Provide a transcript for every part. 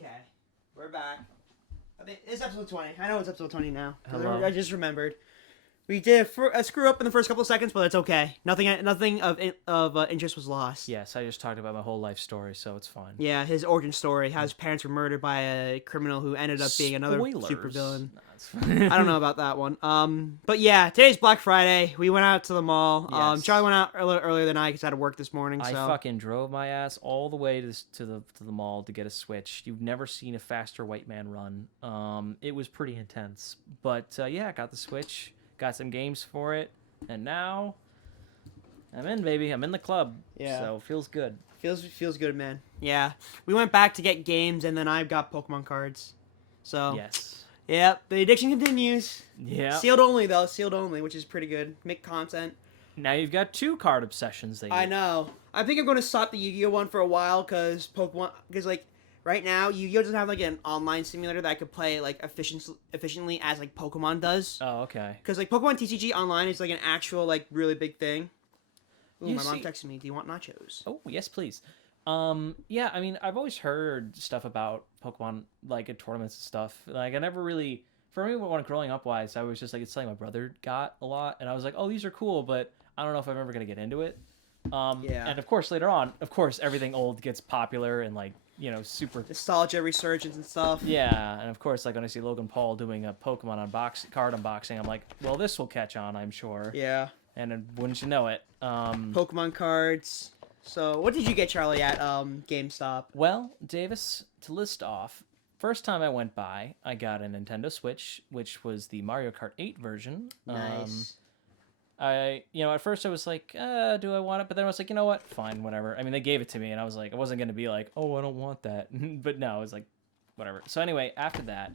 Okay, we're back. I think it's episode 20. I know it's episode 20 now. Hello. I just remembered. We did a screw up in the first couple of seconds, but it's okay. Nothing of interest was lost. Yes, I just talked about my whole life story, so it's fine. Yeah, his origin story, how his parents were murdered by a criminal who ended up being another Spoilers. supervillain. Nah, it's fine. I don't know about that one. But yeah, today's Black Friday. We went out to the mall. Yes. Charlie went out a little earlier than I because I had to work this morning. I So fucking drove my ass all the way to the mall to get a Switch. You've never seen a faster white man run. It was pretty intense, but yeah, I got the Switch, got some games for it, and now I'm in, baby. I'm in the club. Yeah. So feels good. feels good, man. Yeah, we went back to get games, and then I got Pokemon cards. So Yes. yeah, the addiction continues. Yeah. Sealed only though, sealed only, which is pretty good. Make content. Now you've got 2 card obsessions that I know. I think I'm going to stop the Yu-Gi-Oh one for a while because like right now Yu-Gi-Oh doesn't have like an online simulator that I could play like efficiently as like Pokemon does. Oh, okay. Because like Pokemon TCG online is like an actual like really big thing. Ooh, You my mom see- texted me. Do you want nachos? Oh, yes, please. Yeah, I mean, I've always heard stuff about Pokemon, like, at tournaments and stuff. Like, I never really, for me, when growing up wise, I was just, like, it's something my brother got a lot, and I was like, oh, these are cool, but I don't know if I'm ever going to get into it. Yeah. And, of course, later on, everything old gets popular and, like, super... Nostalgia resurgence and stuff. Yeah, and, of course, like, when I see Logan Paul doing a Pokemon card unboxing, I'm like, well, this will catch on, I'm sure. Yeah. And then, wouldn't you know it? Pokemon cards. So, what did you get, Charlie, at GameStop? Well, Davis, to list off, first time I went by, I got a Nintendo Switch, which was the Mario Kart 8 version. Nice. At first I was like, do I want it? But then I was like, you know what? Fine, whatever. I mean, they gave it to me, and I was like, I wasn't going to be like, oh, I don't want that. But no, I was like, whatever. So anyway, after that,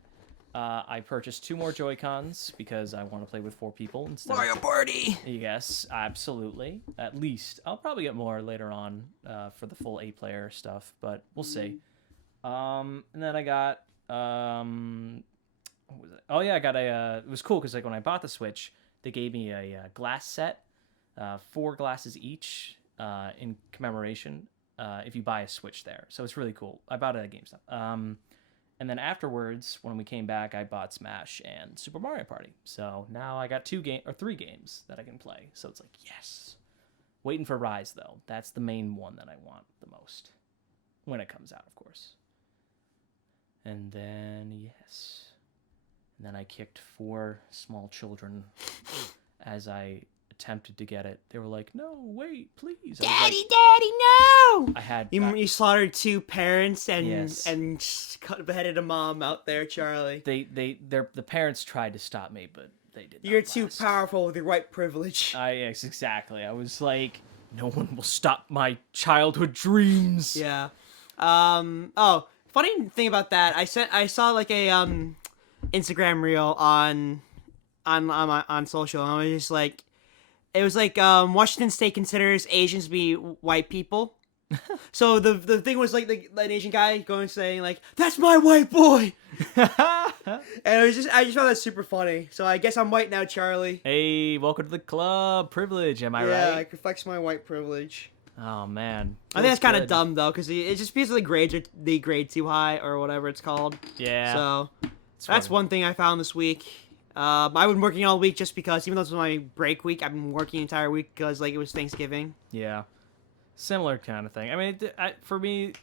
I purchased 2 more Joy-Cons because I want to play with 4 people instead. Mario Party! Yes, absolutely. At least. I'll probably get more later on for the full 8-player stuff, but we'll see. And then I got... what was it? Oh, yeah, I got a... it was cool because like, when I bought the Switch, they gave me a glass set, 4 glasses each in commemoration if you buy a Switch there. So it's really cool. I bought it at GameStop. And then afterwards, when we came back, I bought Smash and Super Mario Party. So now I got 3 games that I can play. So it's like, yes. Waiting for Rise, though. That's the main one that I want the most. When it comes out, of course. And then, yes. And then I kicked 4 small children as I attempted to get it. They were like, no, wait, please. Daddy, Daddy, no! I had... You slaughtered 2 parents and Yes. and beheaded a mom out there, Charlie. the parents tried to stop me, but they did not You're too last. powerful with your white privilege. Yes, exactly. I was like, no one will stop my childhood dreams. Yeah. Oh, funny thing about that, I saw like a Instagram reel on social, and I was just like, it was like Washington State considers Asians to be white people. So the thing was like an Asian guy going saying like, that's my white boy. And I just found that super funny. So I guess I'm white now, Charlie. Hey, welcome to the club. Privilege, am I Yeah, I right? can flex my white privilege. Oh, man. I think that's kind of Feels dumb though, because it just feels like the grade too high or whatever it's called. good. Yeah. So it's that's funny. one thing I found this week. I've been working all week just because, even though this was my break week, I've been working the entire week because like it was Thanksgiving. Yeah. Similar kind of thing. I mean, for me,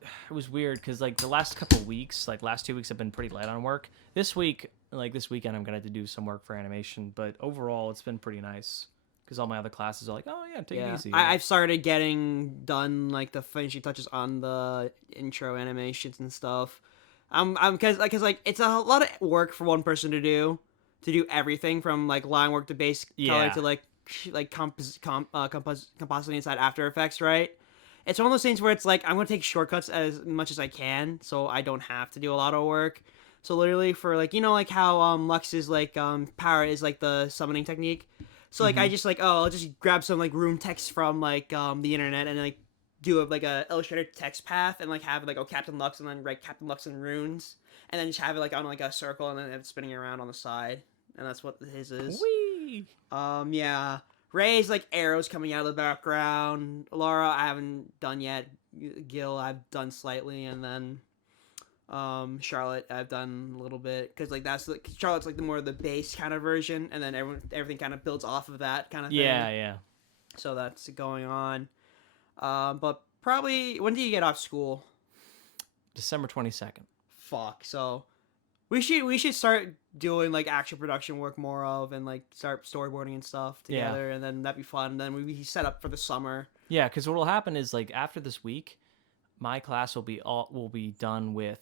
it was weird because like the last couple weeks, like last 2 weeks, have been pretty light on work. This weekend, I'm gonna have to do some work for animation, but overall, it's been pretty nice because all my other classes are like, oh yeah, take it easy. I've started getting done like the finishing touches on the intro animations and stuff. I'm because like it's a lot of work for one person to do everything from like line work to base color Yeah. to like compositing inside After Effects, right? It's one of those things where it's like I'm gonna take shortcuts as much as I can, so I don't have to do a lot of work. So literally for like like how Lux's like power is like the summoning technique. So like I just like I'll just grab some like room text from like the internet and like do a Illustrator text path and like have like Captain Lux and then write Captain Lux in runes and then just have it like on like a circle and then it's spinning around on the side, and that's what his is. Whee! Yeah. Ray's like arrows coming out of the background. Laura I haven't done yet. Gil I've done slightly, and then Charlotte, I've done a little bit because like that's like Charlotte's like the more the base kind of version, and then everything kind of builds off of that kind of thing. Yeah. So that's going on. But probably when do you get off school? December 22nd. Fuck. So we should start doing like actual production work more of and like start storyboarding and stuff together, and then that'd be fun. Then we be set up for the summer. Yeah, because what will happen is like after this week, my class will be done with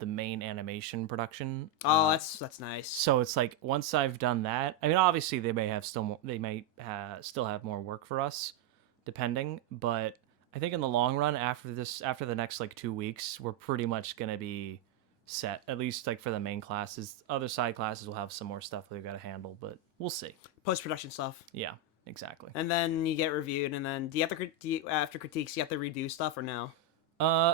the main animation production. Oh, that's nice. So it's like once I've done that, I mean, obviously they may still have more work for us, depending. But I think in the long run, after the next like 2 weeks, we're pretty much gonna be set. At least like for the main classes. Other side classes will have some more stuff that we've got to handle, but we'll see. Post production stuff. Yeah, exactly. And then you get reviewed, and then do you have to after critiques you have to redo stuff or no?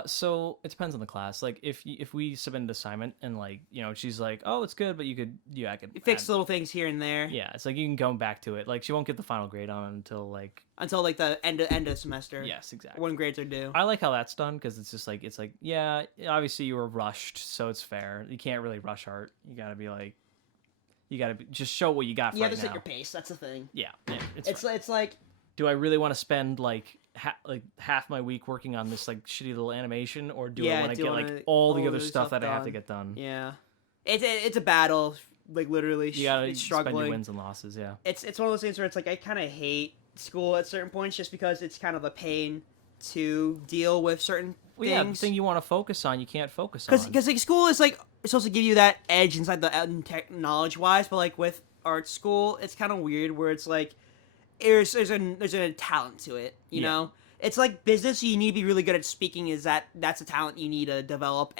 So it depends on the class. Like if we submit an assignment and like she's like, oh, it's good, but I could You fix little things here and there. Yeah, it's like you can go back to it. Like she won't get the final grade on it until Until the end of semester. yes, exactly. When grades are due. I like how that's done because it's like yeah, obviously you were rushed, so it's fair. You can't really rush art. You gotta be just show what you got. You have right to set now. your pace. That's the thing. Yeah, It's like. Do I really want to spend like half my week working on this like shitty little animation, or do I want to get like all the other stuff that I have to get done? Yeah, it's a battle. Like literally, you gotta it's struggling. spend your wins and losses. Yeah, it's one of those things where it's like I kind of hate school at certain points just because it's kind of a pain to deal with certain things. Yeah, the thing you want to focus on, you can't focus on. Because like school is like supposed to give you that edge inside the knowledge wise, but like with art school, it's kind of weird where it's like there's a talent to it, you know. It's like business. You need to be really good at speaking. That's a talent you need to develop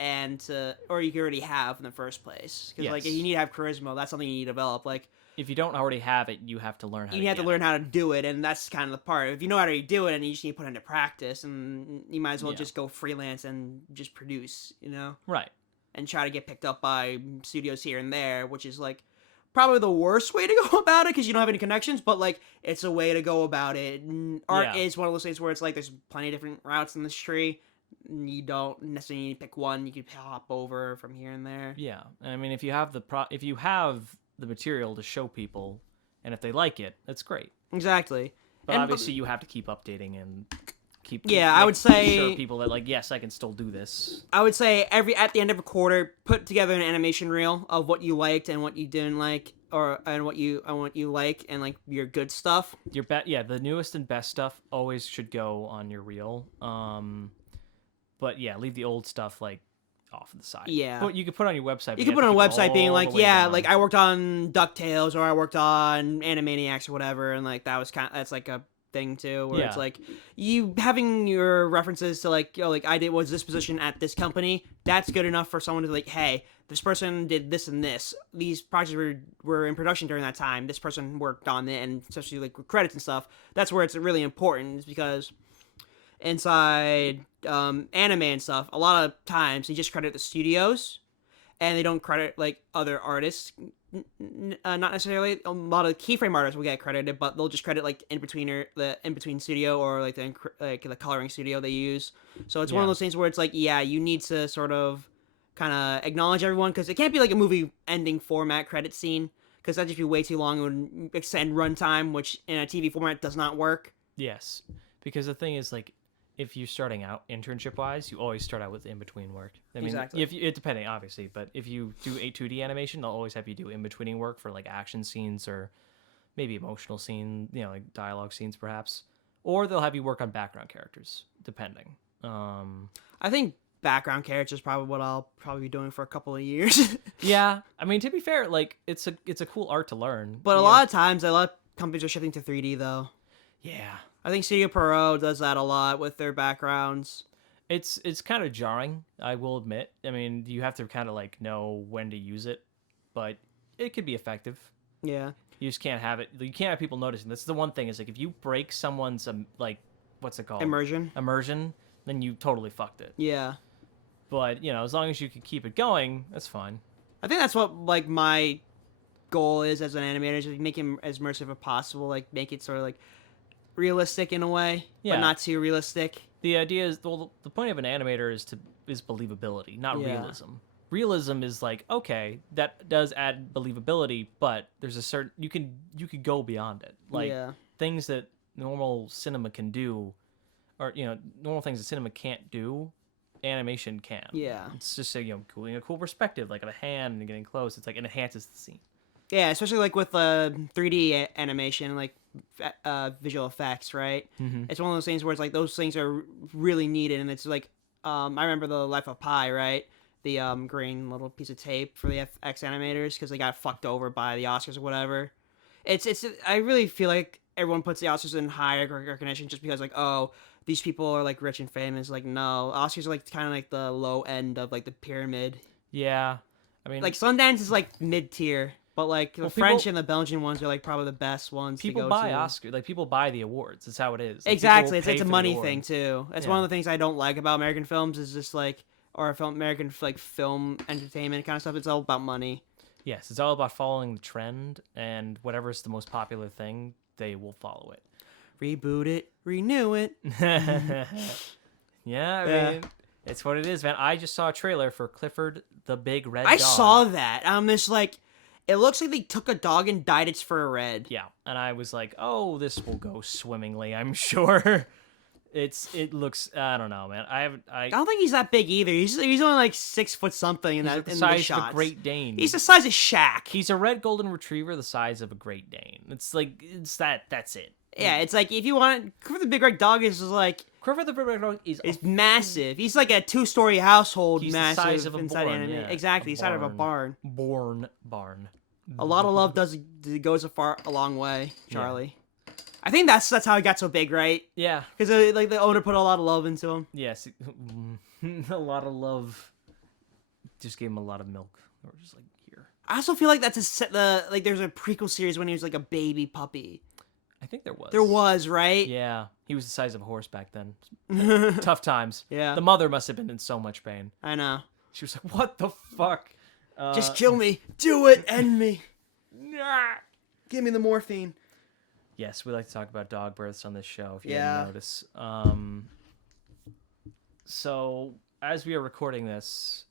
or you already have in the first place. Because like if you need to have charisma, that's something you need to develop. Like if you don't already have it, you have to learn how. You have to learn how to do it, and that's kind of the part. If you know how to do it, and you just need to put it into practice, and you might as well just go freelance and just produce, right, and try to get picked up by studios here and there, which is like probably the worst way to go about it because you don't have any connections, but like it's a way to go about it. And art is one of those things where it's like there's plenty of different routes in this tree. You don't necessarily need to pick one. You can hop over from here and there. Yeah, I mean, if you have the material to show people, and if they like it, that's great. Exactly. But obviously, you have to keep updating and keep. I would say show people that like, yes, I can still do this. I would say at the end of a quarter, put together an animation reel of what you liked and what you didn't like, and what you like and like your good stuff. The newest and best stuff always should go on your reel. But yeah, leave the old stuff like off to the side. Yeah, but you could put it on your website. You could put it on a website being like, like I worked on DuckTales or I worked on Animaniacs or whatever, and like that's like a thing too, where it's like you having your references to like, like I was this position at this company. That's good enough for someone to like, hey, this person did this and this. These projects were in production during that time. This person worked on it, and especially like with credits and stuff. That's where it's really important, is because inside anime and stuff, a lot of times they just credit the studios, and they don't credit like other artists. Not necessarily. A lot of keyframe artists will get credited, but they'll just credit like the in between studio or like the coloring studio they use. So it's one of those things where it's like, you need to sort of kind of acknowledge everyone, because it can't be like a movie ending format credit scene, because that'd just be way too long. It would extend runtime, which in a TV format does not work. Yes, because the thing is like, if you're starting out internship wise, you always start out with in between work. I mean, exactly. It depending obviously, but if you do a 2D animation, they'll always have you do in between work for like action scenes or maybe emotional scene, like dialogue scenes perhaps, or they'll have you work on background characters, depending. I think background characters is probably what I'll probably be doing for a couple of years. Yeah, I mean, to be fair, like it's a cool art to learn, but a lot of times a lot of companies are shifting to 3D though. Yeah. I think Studio Pro does that a lot with their backgrounds. It's kind of jarring, I will admit. I mean, you have to kind of like know when to use it, but it could be effective. Yeah. You just can't have it. You can't have people noticing. That's the one thing, is like if you break someone's like, what's it called? Immersion, then you totally fucked it. Yeah. But as long as you can keep it going, that's fine. I think that's what like my goal is as an animator, is to make it as immersive as possible. Like make it sort of like realistic in a way, Yeah. but not too realistic. The idea is, well, the point of an animator is believability, not Yeah. realism. Realism is like, okay, that does add believability, but there's a certain you could go beyond it. Like Yeah. things that normal cinema can do, or normal things that cinema can't do, animation can. Yeah. It's just getting a cool perspective, like of a hand and getting close. It's like it enhances the scene. Yeah, especially like with 3D animation, like visual effects, right? Mm-hmm. It's one of those things where it's like those things are really needed, and it's like I remember the Life of Pi, right? The green little piece of tape for the FX animators because they got fucked over by the Oscars or whatever. It's I really feel like everyone puts the Oscars in higher recognition just because like, oh, these people are like rich and famous. Like, no, Oscars are like kind of like the low end of like the pyramid. Yeah, I mean, Like Sundance is like mid tier. But like the Well, French people- and the Belgian ones are like probably the best ones. people to go buy to. Oscar, like people buy the awards. That's how it is. Like, Exactly, people pay it's a for the money award. thing too. That's Yeah. one of the things I don't like about American films is just like or American like film entertainment kind of stuff. It's all about money. Yes, it's all about following the trend, and whatever's the most popular thing, they will follow it. Reboot it, renew it. Yeah, I mean, it's what it is, man. I just saw a trailer for Clifford the Big Red I Dog. saw that. I'm just like, it looks like they took a dog and dyed its fur red. Yeah, and I was like, oh, this will go swimmingly, I'm sure. It looks, I don't know, man. I don't think he's that big either. He's only like 6 foot something in He's that the in the size of shots. a Great Dane. He's the size of Shaq. He's a red golden retriever the size of a Great Dane. It's like that's it. Yeah, it's like if you want the big red dog is just like Clifford the Big Red Dog is it's massive. He's like a 2-story household. He's the massive size of a inside barn, anime. yeah. Exactly, A inside of a barn. barn. A lot of love goes a long way, Charlie. I think that's how he got so big, right? Yeah. Because like the owner put a lot of love into him. Yes. A lot of love. Just gave him a lot of milk. Or just like here. I also feel like that's there's a prequel series when he was like a baby puppy. I think there was. There was, right? Yeah. He was the size of a horse back then. Tough times. Yeah. The mother must have been in so much pain. I know. She was like, "What the fuck? Just kill me. Do it. End me. Give me the morphine. Yes, we like to talk about dog births on this show, if you Yeah. didn't notice. So, as we are recording this,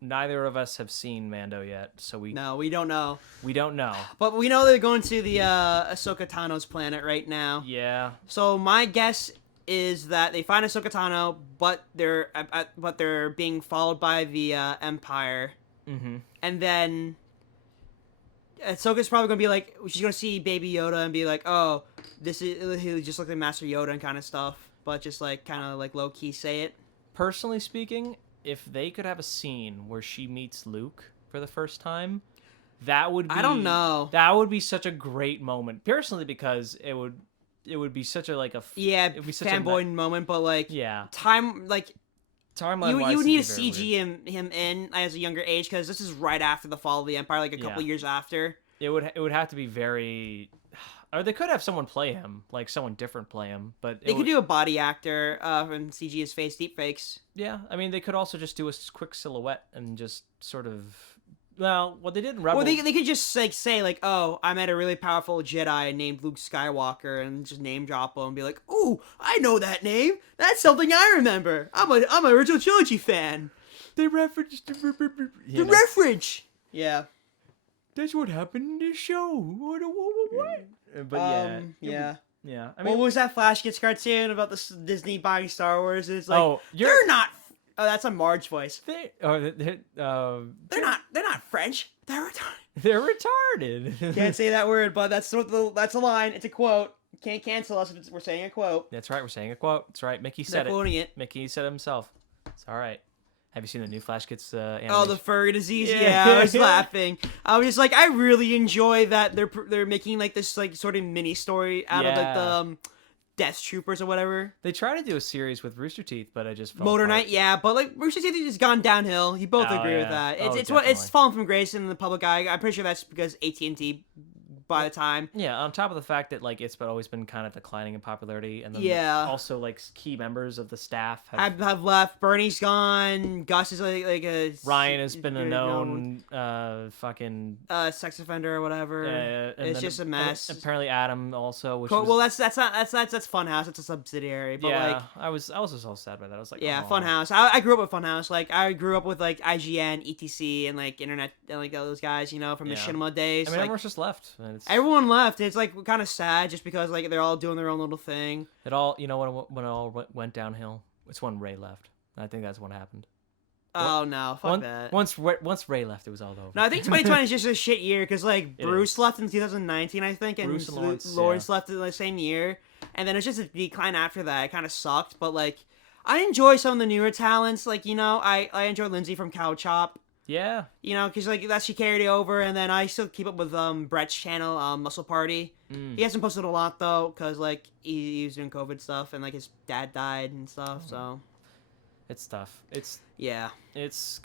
neither of us have seen Mando yet, so No, we don't know. we don't know. But we know they're going to the Ahsoka Tano's planet right now. Yeah. So my guess is that they find Ahsoka Tano, but they're being followed by the Empire, Mm-hmm. and then Ahsoka's probably gonna be like, she's gonna see Baby Yoda and be like, oh, this is he just looked like Master Yoda and kind of stuff, but just like kind of like low key say it. Personally speaking, if they could have a scene where she meets Luke for the first time, that would be... I don't know. That would be such a great moment. Personally, because it would be such a Yeah, it'd be such a fanboy moment, but like yeah. time like. Timeline-wise, You it'd need be to very CG weird. him in as a younger age because this is right after the fall of the Empire, like a couple Yeah. years after. It would have to be very, or they could have someone play him, like someone different play him. But They could do a body actor and CG his face, deep fakes. Yeah, I mean they could also just do a quick silhouette and just sort of. Well, what they did in Rebels. Or they could just like say like, oh, I met a really powerful Jedi named Luke Skywalker, and just name drop him and be like, ooh, I know that name. That's something I remember. I'm an original trilogy fan. They referenced The reference. Yeah. That's what happened in this show. What? But yeah. yeah. I What mean, was that Flash Kids cartoon about the Disney buying Star Wars? It's like, oh, they're not. Oh, that's a Marge voice. they're Not French. They're retarded. they're retarded. Can't say that word, but that's a line. It's a quote. Can't cancel us if we're saying a quote. That's right. We're saying a quote. That's right. Mickey They're said it. quoting it. Mickey said it himself. It's all right. Have you seen the new Flash Kids animation? Oh, the fur disease. Yeah. Yeah, I was laughing. I was just like, I really enjoy that they're making like this like sort of mini story out of like the Death Troopers or whatever. They tried to do a series with Rooster Teeth, but I just fell Motor apart. Knight, yeah, but like Rooster Teeth has gone downhill. You both Oh, agree with yeah. that. Oh, It's definitely. fallen from grace in the public eye. I'm pretty sure that's because AT&T by the time. Yeah, on top of the fact that like it's always been kind of declining in popularity, and then Yeah. also like key members of the staff Have left. Bernie's gone. Gus is like a Ryan has been a known fucking sex offender or whatever. and It's then just a mess. apparently Adam also, which Well, was, that's Funhouse. It's a subsidiary. But yeah, like, I was just all sad by that. I was like, yeah, aw. Funhouse. I grew up with Funhouse. Like, I grew up with like IGN, ETC, and like internet, and like those guys. You know, from the Yeah. cinema days. I mean, like, everyone's just left. And everyone left. It's like kind of sad, just because like they're all doing their own little thing. it all, you know, when it all went downhill, it's when Ray left. I think that's what happened. Oh no, fuck that. Once Ray left, it was all over. No, I think 2020 is just a shit year because like It Bruce is. left in 2019, I think, and Bruce and Lawrence yeah. left in the same year, and then it's just a decline after that. It kind of sucked, but like I enjoy some of the newer talents. Like, you know, I enjoy Lindsay from Cow Chop. Yeah. You know, because like that she carried it over, and then I still keep up with Brett's channel, Muscle Party. He hasn't posted a lot though, because like he was doing COVID stuff, and like his dad died and stuff. So It's tough. It's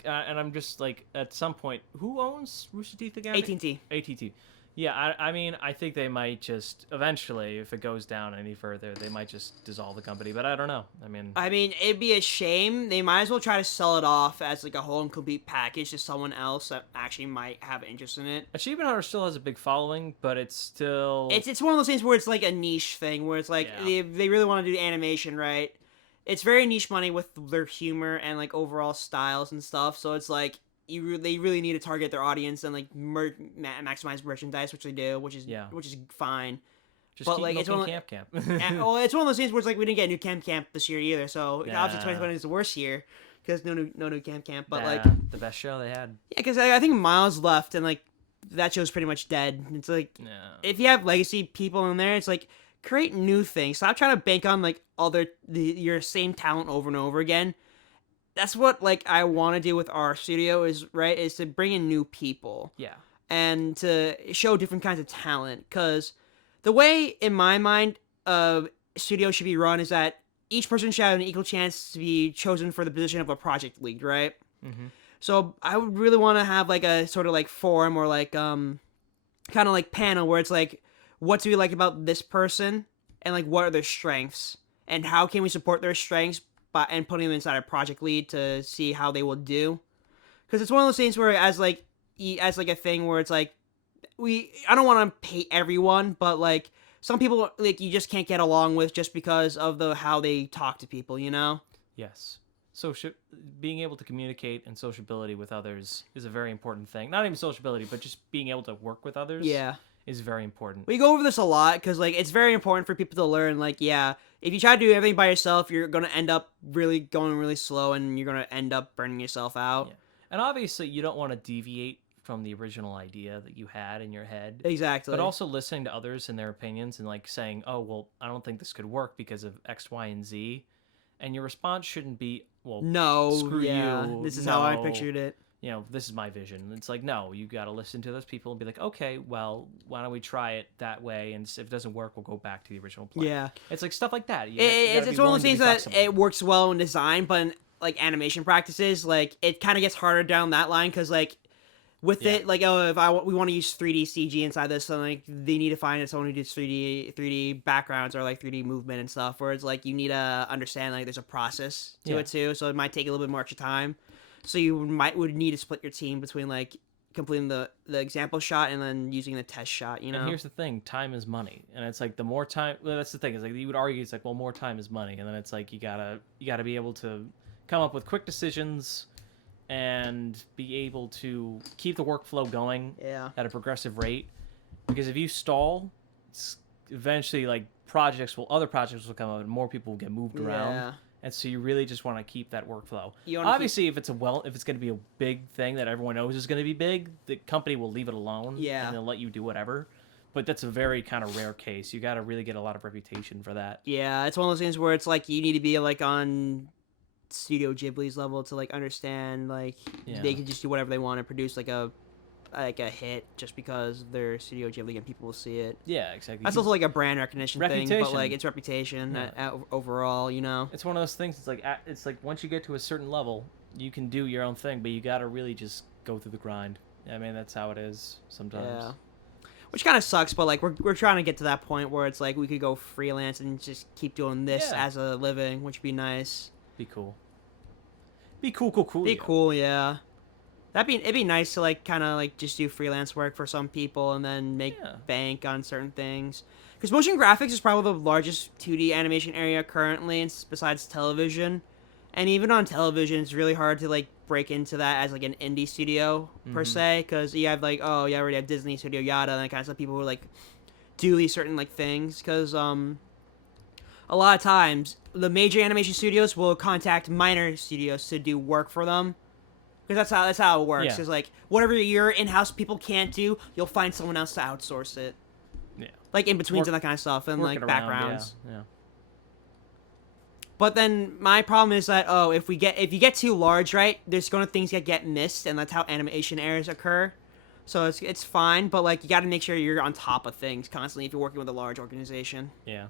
and I'm just like, at some point, who owns Rooster Teeth again? AT&T. ATT. Yeah, I mean, I think they might just eventually, if it goes down any further, they might just dissolve the company. But I don't know. I mean, it'd be a shame. They might as well try to sell it off as like a whole and complete package to someone else that actually might have interest in it. Achievement Hunter still has a big following, but it's still It's one of those things where it's like a niche thing where it's like they really want to do animation, right? It's very niche money with their humor and like overall styles and stuff. So it's like they really need to target their audience and like maximize merchandise, which they do, which is fine. just but keep like it's milking one, Camp. well, it's one of those things where it's like we didn't get a new Camp this year either. So obviously 2020 is the worst year because no new Camp. But like the best show they had. Yeah, because I think Miles left and like that show's pretty much dead. It's like if you have legacy people in there, it's like create new things. Stop trying to bank on like your same talent over and over again. That's what like I want to do with our studio is to bring in new people. Yeah. And to show different kinds of talent, because the way in my mind studio should be run is that each person should have an equal chance to be chosen for the position of a project lead, right? Mm-hmm. So I would really want to have like a sort of like forum or like kind of like panel where it's like, what do we like about this person and like what are their strengths and how can we support their strengths and putting them inside a project lead to see how they will do. Because it's one of those things where as like a thing where it's like I don't want to hate everyone, but like some people like you just can't get along with just because of how they talk to people, you know? Yes. Being able to communicate and sociability with others is a very important thing. Not even sociability, but just being able to work with others. Yeah. Is very important. We go over this a lot because like it's very important for people to learn. Like, yeah, if you try to do everything by yourself, you're gonna end up really going really slow, and you're gonna end up burning yourself out. Yeah. And obviously, you don't want to deviate from the original idea that you had in your head. Exactly. But also listening to others and their opinions and like saying, "Oh, well, I don't think this could work because of X, Y, and Z," and your response shouldn't be, "Well, no, screw you. This is how I pictured it." You know, this is my vision. It's like, no, you got to listen to those people and be like, okay, well, why don't we try it that way? And if it doesn't work, we'll go back to the original plan. Yeah. It's like stuff like that. It's one of those things that it works well in design, but in like animation practices, like it kind of gets harder down that line because like with it, like, oh, if we want to use 3D CG inside this, so like they need to find someone who does 3D backgrounds or like 3D movement and stuff, where it's like you need to understand like there's a process to it too, so it might take a little bit more extra time. So you would need to split your team between like completing the example shot and then using the test shot, you know? And here's the thing, time is money. And it's like the more time, well, that's the thing, is like you would argue it's like, well, more time is money. And then it's like you gotta be able to come up with quick decisions and be able to keep the workflow going at a progressive rate. Because if you stall, it's eventually like other projects will come up and more people will get moved around. And so you really just want to keep that workflow. Obviously, if it's going to be a big thing that everyone knows is going to be big, the company will leave it alone. And they'll let you do whatever. But that's a very kind of rare case. You got to really get a lot of reputation for that. Yeah, it's one of those things where it's like you need to be like on Studio Ghibli's level to like understand like they can just do whatever they want and produce like a hit just because they're Studio Ghibli and people will see it. Yeah, exactly. That's also like a brand recognition thing, but like it's reputation overall, you know. It's one of those things. It's like once you get to a certain level, you can do your own thing, but you got to really just go through the grind. I mean, that's how it is sometimes. Yeah. which kind of sucks. But like we're trying to get to that point where it's like we could go freelance and just keep doing this Yeah. as a living, which would be nice. Be cool. Be cool. Be cool, yeah. It'd be nice to like kind of like just do freelance work for some people and then make Yeah. bank on certain things. Because motion graphics is probably the largest 2D animation area currently, besides television. And even on television, it's really hard to like break into that as like an indie studio per se, because you have like, oh, you already have Disney Studio Yada and that kind of stuff. People who like do these certain like things, because a lot of times the major animation studios will contact minor studios to do work for them. Because that's how it works. Yeah. Is like whatever your in-house people can't do, you'll find someone else to outsource it. Yeah. Like in betweens and that kind of stuff, and like Working around, backgrounds. Yeah. But then my problem is that if you get too large, right, there's gonna things that get missed, and that's how animation errors occur. So it's fine, but like you got to make sure you're on top of things constantly if you're working with a large organization. Yeah.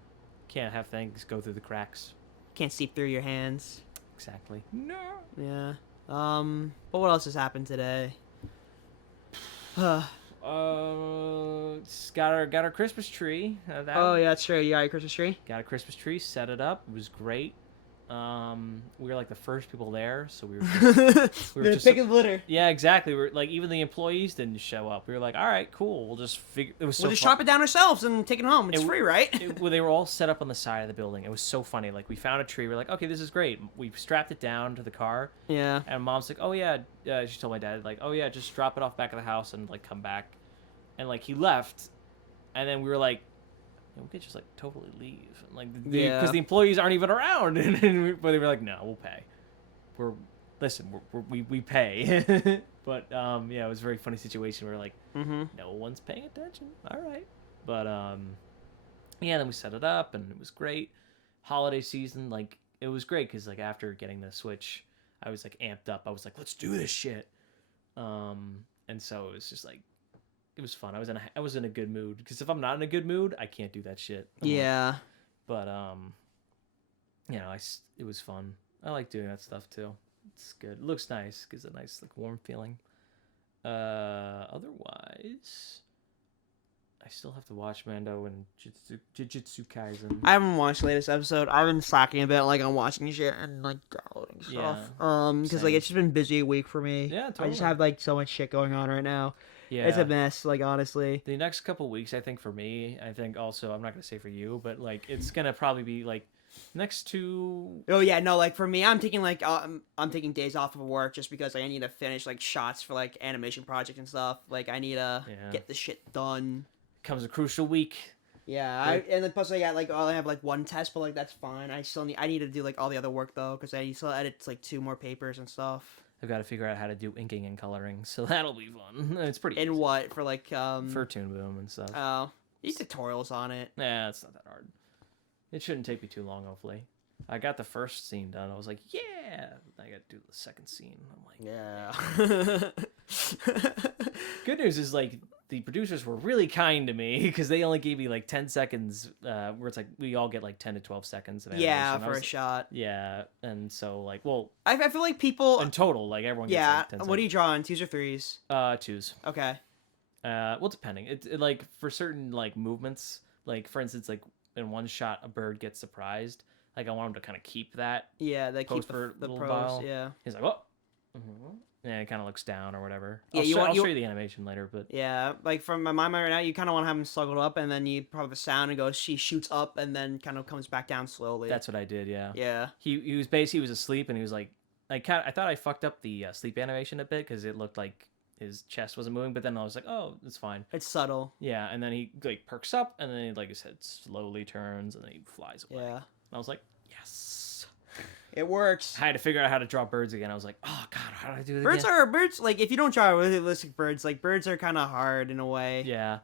Can't have things go through the cracks. Can't seep through your hands. Exactly. No. Yeah. But what else has happened today? Got our Christmas tree. Oh yeah, that's true. You got your Christmas tree. Got a Christmas tree, set it up. It was great. We were like the first people there, so we were just, picking litter. yeah, exactly. We were like, even the employees didn't show up. We were like, all right, cool. We'll just figure. It was so We'll just fun. chop it down ourselves and take it home. It's free, right? Well, they were all set up on the side of the building. It was so funny. Like, we found a tree. We're like, okay, this is great. We strapped it down to the car. Yeah. And mom's like, oh yeah. She told my dad like, oh yeah, just drop it off back of the house and like come back. And like he left, and then we were like, yeah, we could just like totally leave. And, like, because the employees aren't even around. But they were like, no, we'll pay. We pay. But yeah, it was a very funny situation. We were like, no one's paying attention. All right. But yeah, then we set it up and it was great. Holiday season, like it was great because like after getting the Switch, I was like amped up. I was like, let's do this shit. And so it was just like, it was fun. I was in a good mood because if I'm not in a good mood, I can't do that shit. Yeah. But you know, it was fun. I like doing that stuff too. It's good. It looks nice. Gives a nice like warm feeling. Otherwise, I still have to watch Mando and Jujutsu Kaisen. I haven't watched the latest episode. I've been slacking a bit, like on watching shit and like downloading stuff. Because like it's just been a busy week for me. Yeah, totally. I just have like so much shit going on right now. Yeah, it's a mess. Like honestly, the next couple weeks, I think for me, I think also I'm not gonna say for you, but like it's gonna probably be like next to. Oh yeah, no, like for me, I'm taking days off of work just because like, I need to finish like shots for like animation projects and stuff. Like I need to get this shit done. Comes a crucial week. Yeah, and then plus I got like I have like one test, but like that's fine. I need to do like all the other work though because I still edit like 2 more papers and stuff. I've got to figure out how to do inking and coloring, so that'll be fun. It's pretty. And easy. what for like for Toon Boom and stuff. Oh, these tutorials on it. Yeah, it's not that hard. It shouldn't take me too long, hopefully. I got the first scene done. I was like, yeah. I got to do the second scene. I'm like, yeah. Good news is like the producers were really kind to me because they only gave me like 10 seconds. Where it's like we all get like 10 to 12 seconds. Of yeah, for a shot. Yeah, and so like, well, I feel like people in total, like everyone. Gets, yeah. like, 10 seconds. What are you drawing? 2s or 3s? 2s. Okay. Well, depending. It like for certain like movements, like for instance, like in one shot a bird gets surprised. Like I want him to kind of keep that. Yeah, they keep for the little pros. while. Yeah. He's like, oh. And it kind of looks down or whatever. Yeah, I'll show you the animation later, but yeah, like from my mind right now, you kind of want to have him sluggled up, and then you probably have a sound and goes, she shoots up, and then kind of comes back down slowly. that's what I did. Yeah. Yeah. He was asleep, and he was like, I thought I fucked up the sleep animation a bit because it looked like his chest wasn't moving, but then I was like, oh, it's fine. It's subtle. Yeah, and then he like perks up, and then like his head slowly turns, and then he flies away. Yeah. And I was like, yes. It works. I had to figure out how to draw birds again. I was like, oh god, how do I do it birds again? Birds like if you don't draw realistic birds, like birds are kind of hard in a way. Yeah.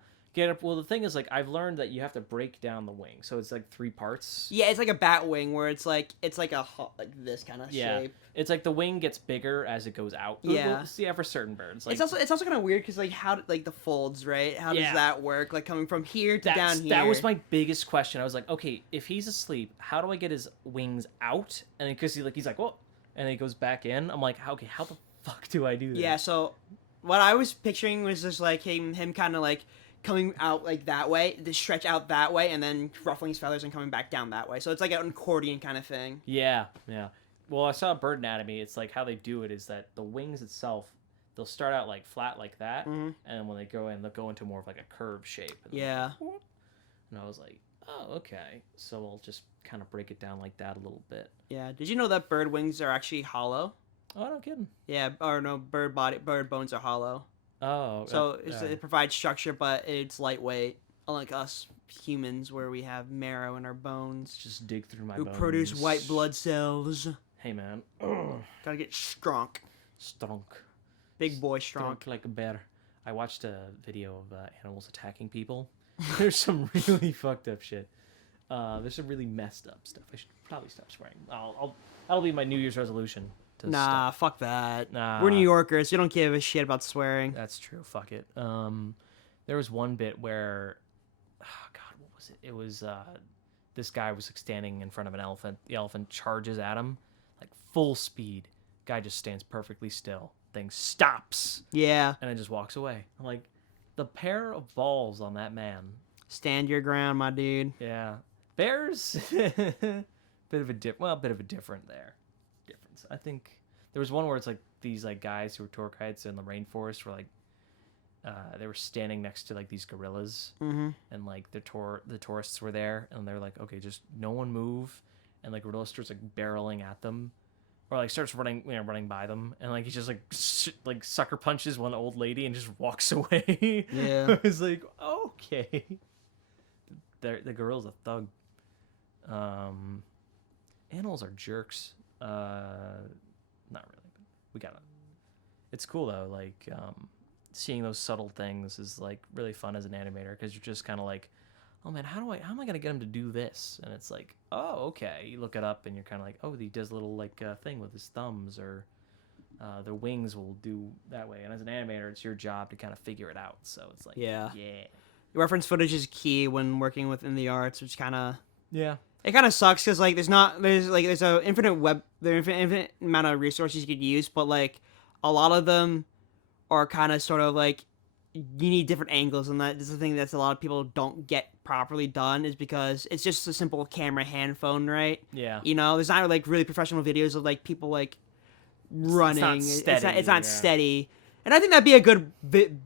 Well, the thing is, like, I've learned that you have to break down the wing, so it's like 3 parts. Yeah, it's like a bat wing where it's like a like this kind of shape. It's like the wing gets bigger as it goes out. Yeah. Yeah, for certain birds. Like, it's also kind of weird because like how like the folds, right? How does that work? Like coming from here to down here. That was my biggest question. I was like, okay, if he's asleep, how do I get his wings out? And because he's like, whoa, and then he goes back in. I'm like, okay, how the fuck do I do this? Yeah. So what I was picturing was just like him kind of like coming out like that way, to stretch out that way, and then ruffling his feathers and coming back down that way. So it's like an accordion kind of thing. Yeah, yeah. Well, I saw Bird Anatomy. It's like how they do it is that the wings itself, they'll start out like flat like that, and then when they go in, they'll go into more of like a curved shape. And Yeah. and I was like, oh, okay. So I'll just kind of break it down like that a little bit. Yeah. Did you know that bird wings are actually hollow? Oh, no kidding. Yeah. Or no, bird bones are hollow. Oh, So it provides structure, but it's lightweight. Unlike us humans, where we have marrow in our bones, just dig through my who bones. produce white blood cells. Hey, man. Gotta get strong. Strong. Big boy strong. Like a bear. I watched a video of animals attacking people. There's some really fucked up shit. There's some really messed up stuff. I should probably stop swearing. That'll be my New Year's resolution. Nah, fuck that. Nah. We're New Yorkers. You don't give a shit about swearing. That's true. Fuck it. There was one bit where, oh God, what was it? It was this guy was like standing in front of an elephant. The elephant charges at him, like full speed. Guy just stands perfectly still. Thing stops. Yeah. And then just walks away. I'm like, the pair of balls on that man. Stand your ground, my dude. Yeah. Bears, bit of a different difference. I think there was one where it's like these like guys who were tour guides in the rainforest were like they were standing next to like these gorillas, and like the tourists were there, and they're like, okay, just no one move, and like gorilla starts like barreling at them, or like starts running by them, and like he just like sucker punches one old lady and just walks away. Yeah. I was like, okay. The gorilla's a thug. Animals are jerks. Not really, but we gotta. It's cool though. Like seeing those subtle things is like really fun as an animator because you're just kind of like, oh man, how am I gonna get him to do this? And it's like, oh okay. You look it up and you're kind of like, oh, he does a little like thing with his thumbs, or the wings will do that way. And as an animator, it's your job to kind of figure it out. So it's like, yeah. Reference footage is key when working within the arts, which kind of it kind of sucks because like there's a infinite amount of resources you could use, but like a lot of them are kind of sort of like you need different angles, and that is the thing that's a lot of people don't get properly done is because it's just a simple camera hand phone, right? Yeah. You know, there's not like really professional videos of like people like running. It's not steady. And I think that'd be a good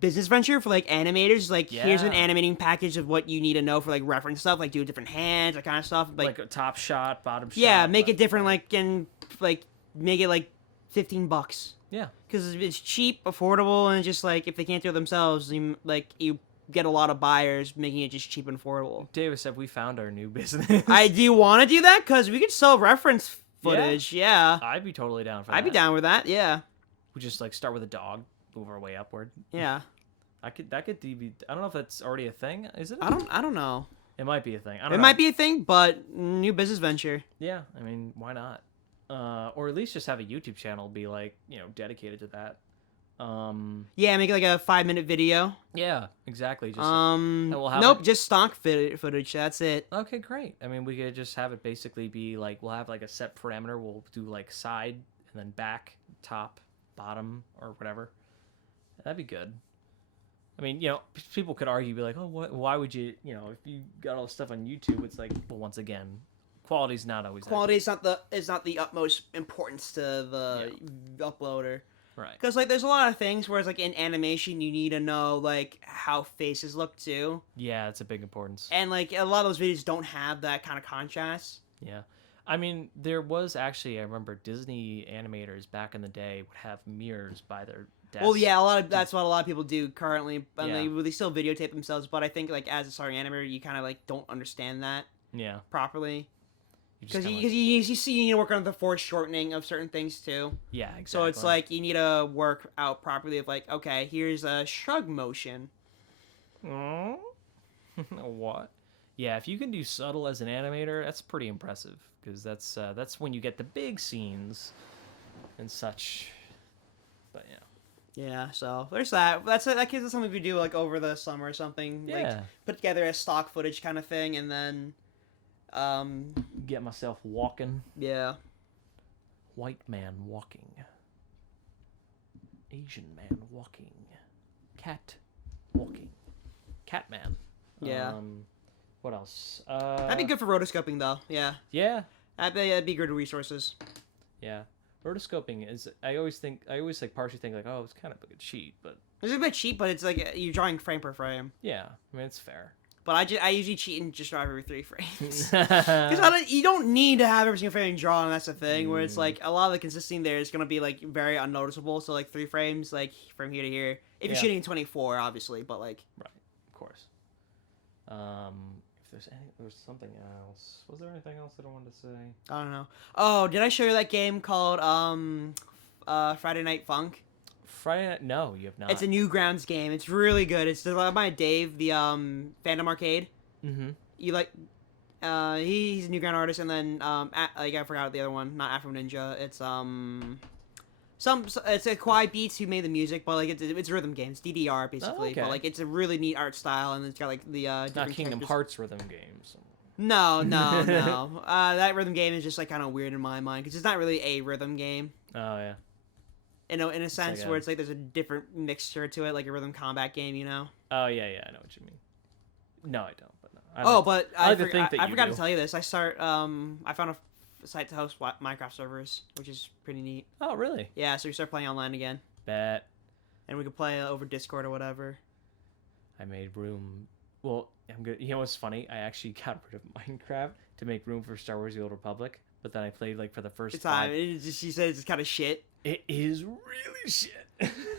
business venture for like animators. Like, here's an animating package of what you need to know for like reference stuff, like do different hands, that kind of stuff. Like a top shot, bottom shot. Yeah, make it different, like and like make it like $15. Yeah, because it's cheap, affordable, and just like if they can't do it themselves, you get a lot of buyers making it just cheap and affordable. Davis said we found our new business. I do want to do that because we could sell reference footage. Yeah. I'd be totally down for that. I'd be down with that. Yeah. We just like start with a dog. Move our way upward. Yeah. That could be. I don't know if that's already a thing. Is it? I don't know. It might be a thing. It might be a thing, but new business venture. Yeah, I mean, why not? Or at least just have a YouTube channel be like, dedicated to that. Yeah, make it like a 5-minute video. Yeah, exactly. Just we'll have just stock footage. That's it. Okay, great. I mean, we could just have it basically be like we'll have like a set parameter. We'll do like side and then back, top, bottom, or whatever. That'd be good. I mean, people could argue, be like, oh, why would you, if you got all this stuff on YouTube, it's like, well, once again, quality's not always. Quality is not the utmost importance to the uploader. Right. Because like, there's a lot of things whereas like in animation, you need to know like how faces look too. Yeah, it's a big importance. And like a lot of those videos don't have that kind of contrast. Yeah. I mean, there was actually, I remember Disney animators back in the day would have mirrors by their desks. Well, yeah, that's what a lot of people do currently, and they still videotape themselves. But I think like as a starting animator, you kind of like don't understand that properly because you see you need to work on the foreshortening of certain things too. Yeah, exactly. So it's like you need to work out properly of like, okay, here's a shrug motion. What? Yeah, if you can do subtle as an animator, that's pretty impressive because that's when you get the big scenes and such. But yeah, so there's that. That's something we do like over the summer or something. Yeah. Like put together a stock footage kind of thing, and then get myself walking. Yeah. White man walking. Asian man walking. Cat walking. Catman. Yeah. What else? That'd be good for rotoscoping, though. Yeah. Yeah. That'd be good resources. Yeah. Rotoscoping is. I always like partially think like, oh, it's kind of like a cheat, but It's a bit cheap, but it's like you're drawing frame per frame. yeah, I mean it's fair. But I usually cheat and just draw every 3 frames. Because you don't need to have every single frame drawn, and that's the thing, where it's like a lot of the consistency there is going to be like very unnoticeable. So like 3 frames, like from here to here. If you're Yeah. shooting in 24, obviously, but like. Right, of course. If there's something else. Was there anything else that I wanted to say? I don't know. Oh, did I show you that game called Friday Night Funk? Friday Night? No, you have not. It's a Newgrounds game. It's really good. It's developed by Dave, the Phantom Arcade. Mm-hmm. You like, he's a Newground artist, and then like I forgot the other one, not Afro Ninja. It's it's a Kwai Beats who made the music, but like it's a rhythm game. It's DDR basically, okay. but like it's a really neat art style, and it's got like the Not different Kingdom characters. Hearts rhythm games. No. That rhythm game is just like kind of weird in my mind because it's not really a rhythm game. Oh yeah. In a sense like where it's like there's a different mixture to it, like a rhythm combat game, you know? Oh yeah, I know what you mean. No, I don't. But no. I like to think that I you forgot do. to tell you this. I found a site to host Minecraft servers, which is pretty neat. Oh really? Yeah, so we start playing online again, Bet. and we could play over Discord or whatever. I made room. Well, I'm good. You know what's funny? I actually got rid of Minecraft to make room for Star Wars: The Old Republic. But then I played like for the first time. She said it's kind of shit. It is really shit.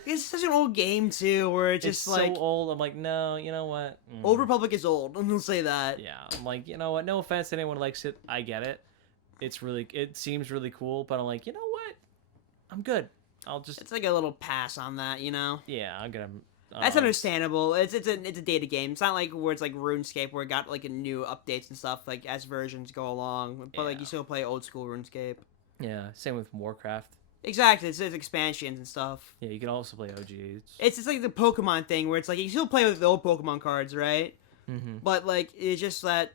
It's such an old game too, where it's just It's like so old. I'm like, no, you know what? Old Republic is old. I'm gonna say that. Yeah, I'm like, you know what? No offense to anyone who likes it. I get it. It seems really cool, but I'm like, you know what? I'm good. I'll just. It's like a little pass on that, you know. Yeah, I'm gonna. That's understandable. It's a data game. It's not like where it's like RuneScape where it got like a new updates and stuff like as versions go along. But like Yeah. you still play old school RuneScape. Yeah, same with Warcraft. Exactly. It's expansions and stuff. Yeah, you can also play OGs. It's just like the Pokemon thing where it's like you still play with the old Pokemon cards, right? Mm-hmm. But like it's just that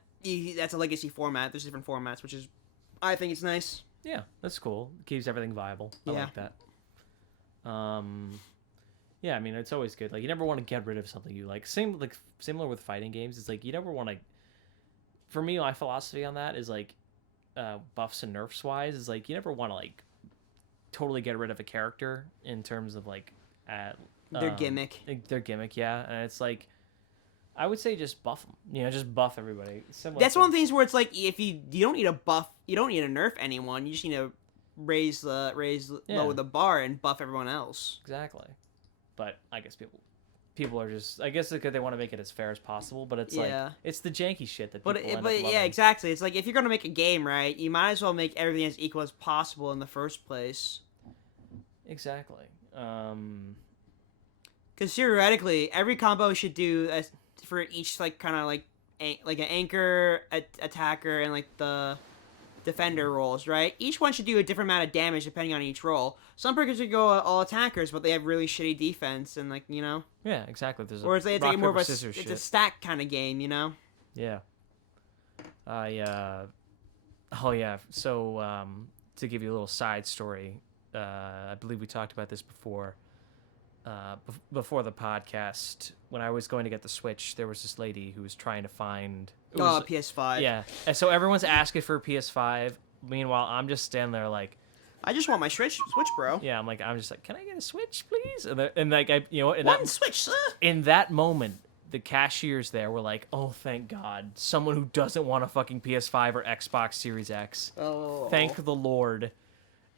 that's a legacy format. There's different formats, which is I think it's nice. Yeah, that's cool. Keeps everything viable. I Yeah. like that. Yeah, I mean it's always good. Like you never want to get rid of something you like. Similar with fighting games. It's like you never want to. For me, my philosophy on that is like buffs and nerfs wise is like you never want to like totally get rid of a character in terms of like Their gimmick. Their gimmick, yeah. And it's like I would say just buff them. You know, just buff everybody. Similar That's to- one of the things where it's like if you don't need a buff, you don't need to nerf anyone. You just need to lower the bar and buff everyone else. Exactly. But I guess people are just I guess because they want to make it as fair as possible, but it's like it's the janky shit that people end up loving. Yeah, exactly. It's like if you're gonna make a game, right, you might as well make everything as equal as possible in the first place. Exactly. Because theoretically, every combo should do for each like kind of like an anchor, attacker, and like the defender roles, right? Each one should do a different amount of damage depending on each role. Some characters should go all attackers, but they have really shitty defense, and like you know, Yeah, exactly. There's or it's like rock, more of paper, a scissors it's shit. a stack kind of game, you know. Yeah. Oh yeah. So to give you a little side story, I believe we talked about this before. Before the podcast, when I was going to get the Switch, there was this lady who was trying to find. PS5. Yeah, and so everyone's asking for a PS5. Meanwhile, I'm just standing there like, I just want my Switch, bro. yeah, I'm just like, can I get a Switch, please? And like One Switch, sir. in that moment, the cashiers there were like, oh, thank God, someone who doesn't want a fucking PS5 or Xbox Series X. Oh, Thank the Lord,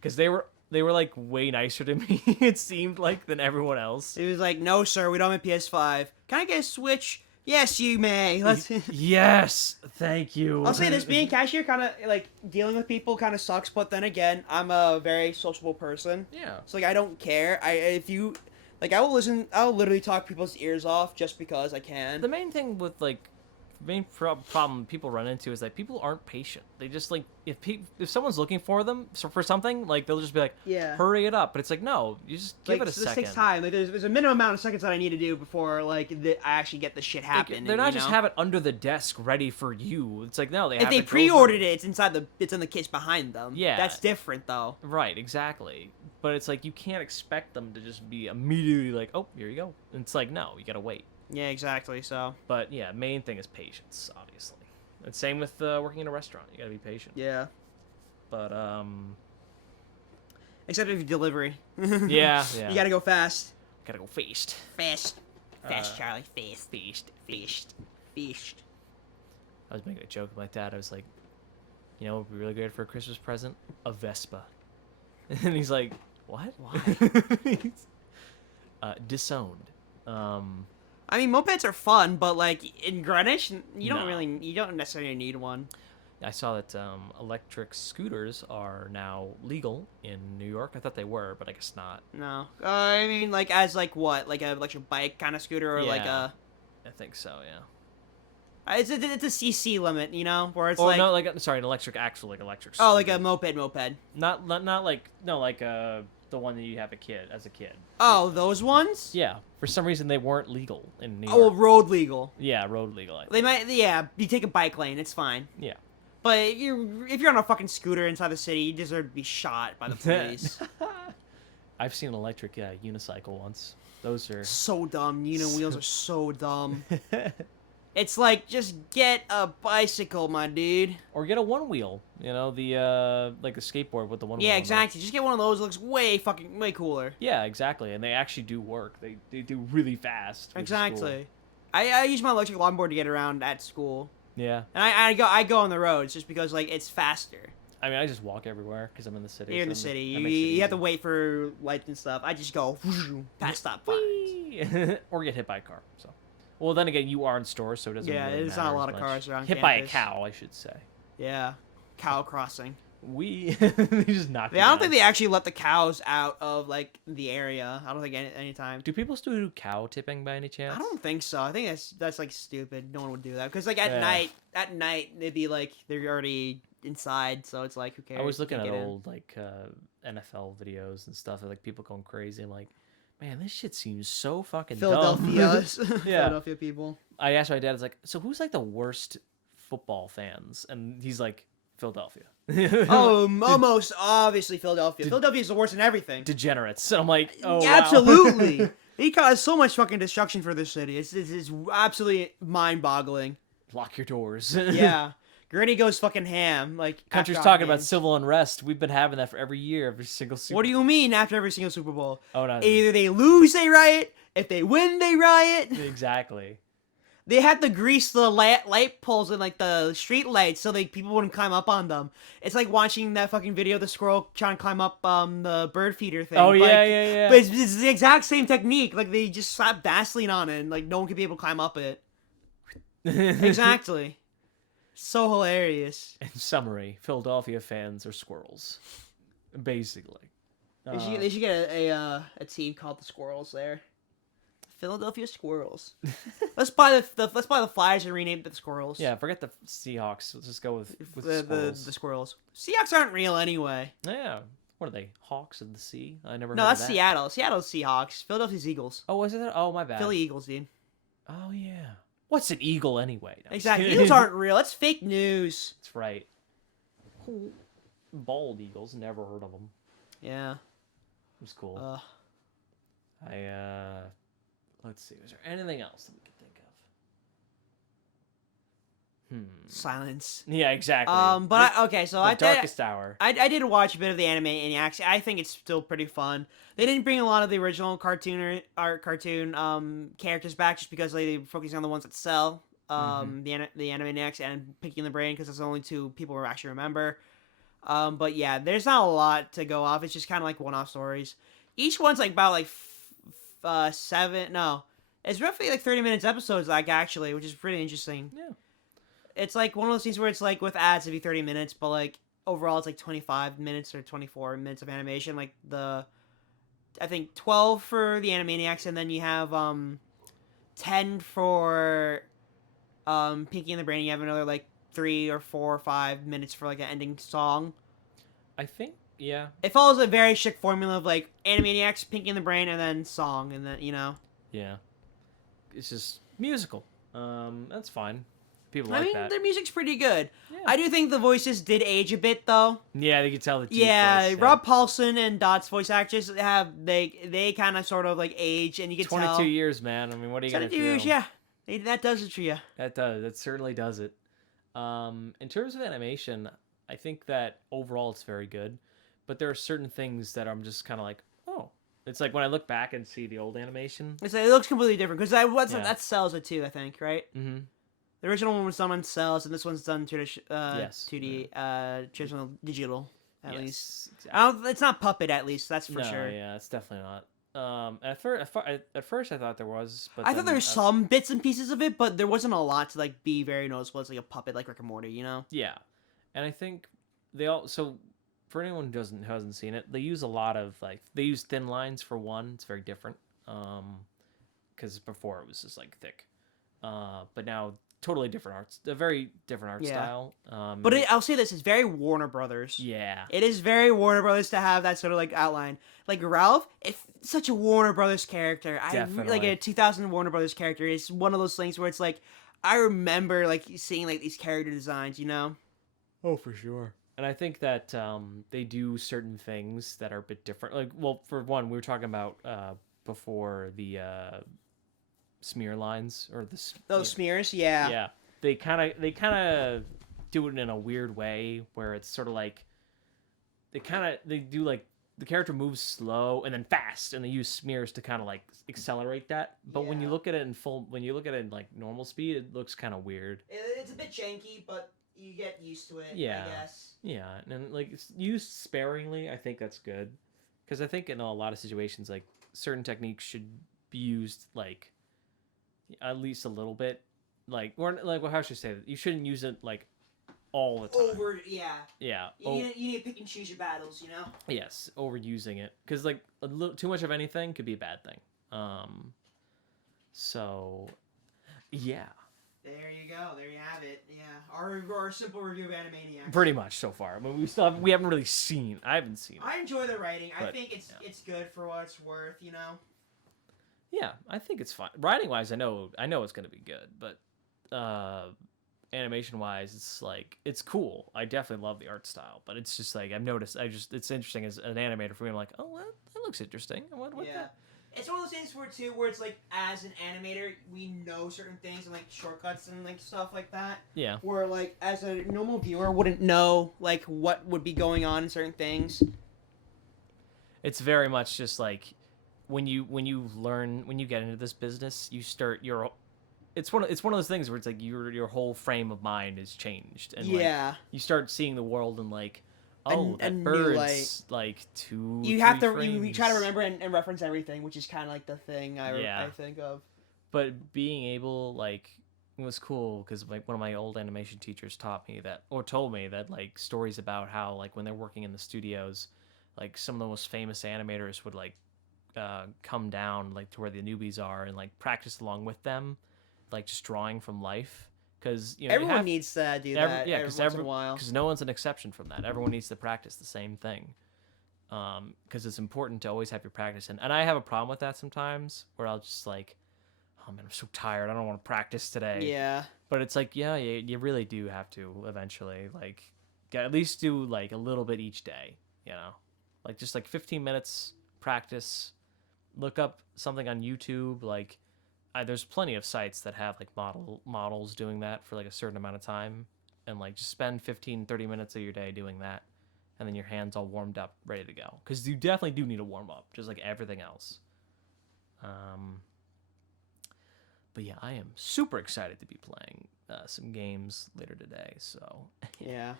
because they were like way nicer to me. It seemed like than everyone else. It was like, no, sir, we don't have a PS5. Can I get a Switch? Yes, you may. Let's. Yes, thank you. I'll say this: being a cashier, kind of like dealing with people, kind of sucks. But then again, I'm a very sociable person, Yeah. so like I don't care. I will listen. I'll literally talk people's ears off just because I can. The main thing with like, problem people run into is that people aren't patient. They just like if someone's looking for them for something, like they'll just be like, Yeah. hurry it up. But it's like no, you just give it a This second. takes time. Like there's a minimum amount of seconds that I need to do before like I actually get the shit happen. They're not just have it under the desk ready for you. It's like no, they If have they it pre-ordered it, it's in the case behind them. Yeah. That's different though. Right, exactly. But it's like you can't expect them to just be immediately like, oh, here you go. It's like no, you gotta wait. Yeah, exactly. So. But yeah, main thing is patience, obviously. And same with working in a restaurant. You gotta be patient. Yeah. But Except if you delivery. yeah. You gotta go fast. Gotta go fast. Fast. Fast, Uh, Charlie. Fast. Feast. Fast. Fast. I was making a joke with my dad. I was like, you know, what would be really great for a Christmas present? A Vespa. And he's like, what? Why? Disowned. I mean, mopeds are fun, but like in Greenwich, you No. don't necessarily need one. I saw that electric scooters are now legal in New York. I thought they were, but I guess not. No. I mean, like as like what, like a electric bike kind of scooter, or like Yeah. a. I think so, yeah. It's a CC limit, you know, where it's Or like. no, like sorry, an electric actual like electric. Oh, like a scooter. moped. Not like no like the one that you have as a kid. Oh, those ones? Yeah, for some reason they weren't legal in New Oh, well, York. road legal. Yeah, road legal. I think. They might, yeah. You take a bike lane, it's fine. Yeah. But if you're on a fucking scooter inside the city, you deserve to be shot by the police. I've seen an electric unicycle once. Those are So dumb. Wheels are so dumb. It's like, just get a bicycle, my dude. or get a one wheel. You know, the like a skateboard with the one wheel. Yeah, on there. exactly. Just get one of those. It looks way cooler. Yeah, exactly, and they actually do work. They do really fast. Which is cool. Exactly. I use my electric longboard to get around at school, Yeah. and I go on the roads just because like it's faster. I mean, I just walk everywhere because I'm in the city. You're in the so city. that You, makes it you have to easy. wait for lights and stuff. I just go past stop signs. Whee! Or get hit by a car. So, well, then again, you are in stores, so it doesn't. Yeah, really there's not a matter lot as of much. cars around Hit by a campus. cow, I should say. Yeah, cow crossing. They just knocked. I don't think they actually let the cows out of like the area. I don't think any time. Do people still do cow tipping by any chance? I don't think so. I think that's like stupid. No one would do that because like at Yeah. night they'd be like they're already inside, so it's like who cares? I was looking You at can't get in. old like NFL videos and stuff, and like people going crazy. I'm like, man, this shit seems so fucking dumb. Philadelphia's Yeah. Philadelphia people. I asked my dad, I was like, so who's like the worst football fans? And he's like, Philadelphia. Oh, almost obviously Philadelphia. Philadelphia's the worst in everything. Degenerates. And I'm like, oh, wow. Absolutely. He caused so much fucking destruction for this city. It's absolutely mind-boggling. Lock your doors. Yeah. Granny goes fucking ham. Like Country's after talking about games. civil unrest. We've been having that for every year, every single Super. What do you mean after every single Super Bowl? Oh, no. Either they lose, they riot. If they win, they riot. Exactly. They had to grease the light poles and like the street lights so like people wouldn't climb up on them. It's like watching that fucking video of the squirrel trying to climb up the bird feeder thing. Oh, Like, yeah. But it's the exact same technique. Like they just slap Vaseline on it and like no one could be able to climb up it. Exactly. So hilarious. In summary, Philadelphia fans are squirrels. Basically. They should get a team called the Squirrels there. Philadelphia Squirrels. let's buy the Flyers and rename it the Squirrels. Yeah, forget the Seahawks. Let's just go with the squirrels. Squirrels. Seahawks aren't real anyway. Yeah. What are they? Hawks of the Sea? I never. No, heard that's of that. Seattle. Seattle's Seahawks. Philadelphia's Eagles. Oh, is it? Oh, my bad. Philly Eagles, dude. Oh yeah. What's an eagle anyway? No, I'm just Exactly. kidding. Eagles aren't real. That's fake news. That's right. Bald eagles. Never heard of them. Yeah. It was cool. Let's see. Was there anything else that we could think of? Silence. Yeah, exactly. Okay, so the darkest hour. I did watch a bit of the anime and actually I think it's still pretty fun. They didn't bring a lot of the original cartoon characters back just because they were focusing on the ones that sell. The anime next and Picking the Brain because that's the only two people who actually remember. But yeah, there's not a lot to go off. It's just kind of like one-off stories. Each one's like about like it's roughly like 30 minutes episodes like actually, which is pretty interesting. Yeah. It's like one of those things where it's like with ads it'd be 30 minutes, but like overall it's like 25 minutes or 24 minutes of animation. Like I think 12 for the Animaniacs, and then you have 10 for Pinky and the Brain. You have another like 3 or 4 or 5 minutes for like an ending song. I think. Yeah. It follows a very strict formula of like Animaniacs, Pinky and the Brain, and then song, and then Yeah. It's just musical. That's fine. People I like mean, that. their music's pretty good. Yeah. I do think the voices did age a bit, though. Yeah, you can tell the deep Yeah, voice, Rob Paulson and Dot's voice actors they kind of sort of like age, and you can 22 tell. years, man. I mean, what are you gonna 22 years, do? yeah. That does it for you. That does. That certainly does it. In terms of animation, I think that overall it's very good, but there are certain things that I'm just kind of like, oh, it's like when I look back and see the old animation. It's like, it looks completely different because Yeah. that Cells it too, I think, right? Mm-hmm. The original one was done on Cells, and this one's done Yes. 2D, traditional digital at least. Exactly. It's not puppet, at least that's for No, sure. yeah, it's definitely not. At first I thought there was, but I thought then, there were some bits and pieces of it, but there wasn't a lot to like be very noticeable. It's like a puppet, like Rick and Morty, you know? Yeah, and I think they all. So for anyone who hasn't seen it, they use a lot of they use thin lines for one. It's very different. Because before it was just like thick, but now totally different arts. A very different art style. But I'll say this: it's very Warner Brothers. Yeah. It is very Warner Brothers to have that sort of like outline. Like Ralph, it's such a Warner Brothers character. Definitely. Like a 2000 Warner Brothers character. It's one of those things where it's like I remember like seeing like these character designs, you know? Oh, for sure. And I think that they do certain things that are a bit different. Like, well, for one, we were talking about before the smear lines or Those smears, yeah. Yeah, they kind of do it in a weird way where it's sort of like they do like the character moves slow and then fast, and they use smears to kind of like accelerate that. But when you look at it in like normal speed, it looks kind of weird. It's a bit janky, but you get used to it. Yeah. I guess. Yeah, and like it's used sparingly, I think that's good, because I think in a lot of situations like certain techniques should be used like at least a little bit, like or like well, how should I say that? You shouldn't use it like all the time. Yeah. You need to pick and choose your battles, you know. Yes, overusing it, because like a little too much of anything could be a bad thing. So yeah. There you go. There you have it. Yeah, our simple review of Animaniacs. Pretty much so far. I mean, we haven't really seen. I haven't seen it. I enjoy the writing. I But, think it's good for what it's worth. You know. Yeah, I think it's fine. Writing wise, I know it's gonna be good, but animation wise, it's like it's cool. I definitely love the art style, but it's just like I've noticed. it's interesting as an animator for me. I'm like, oh, well, that looks interesting. What Yeah. that? It's one of those things where it's like as an animator we know certain things and like shortcuts and like stuff like that. Yeah. Where like as a normal viewer wouldn't know like what would be going on in certain things. It's very much just like when you get into this business, you start your. It's one of those things where it's like your whole frame of mind is changed, and like, you start seeing the world in like. Oh, that bird's like 2. You have to frames. you try to remember and reference everything, which is kind of like the thing I think of. But being able it was cool because like one of my old animation teachers told me that like stories about how like when they're working in the studios, like some of the most famous animators would like come down like to where the newbies are and like practice along with them, like just drawing from life. Because everyone needs to do that every once in a while. Because no one's an exception from that. Everyone needs to practice the same thing. Because it's important to always have your practice. And I have a problem with that sometimes, where I'll just like, oh man, I'm so tired. I don't want to practice today. Yeah. But it's like, yeah, you really do have to eventually like at least do like a little bit each day. Like just like 15 minutes practice. Look up something on YouTube like. There's plenty of sites that have like models doing that for like a certain amount of time, and like just spend 15-30 minutes of your day doing that, and then your hands all warmed up, ready to go, because you definitely do need to warm up just like everything else. But yeah, I am super excited to be playing some games later today, so yeah.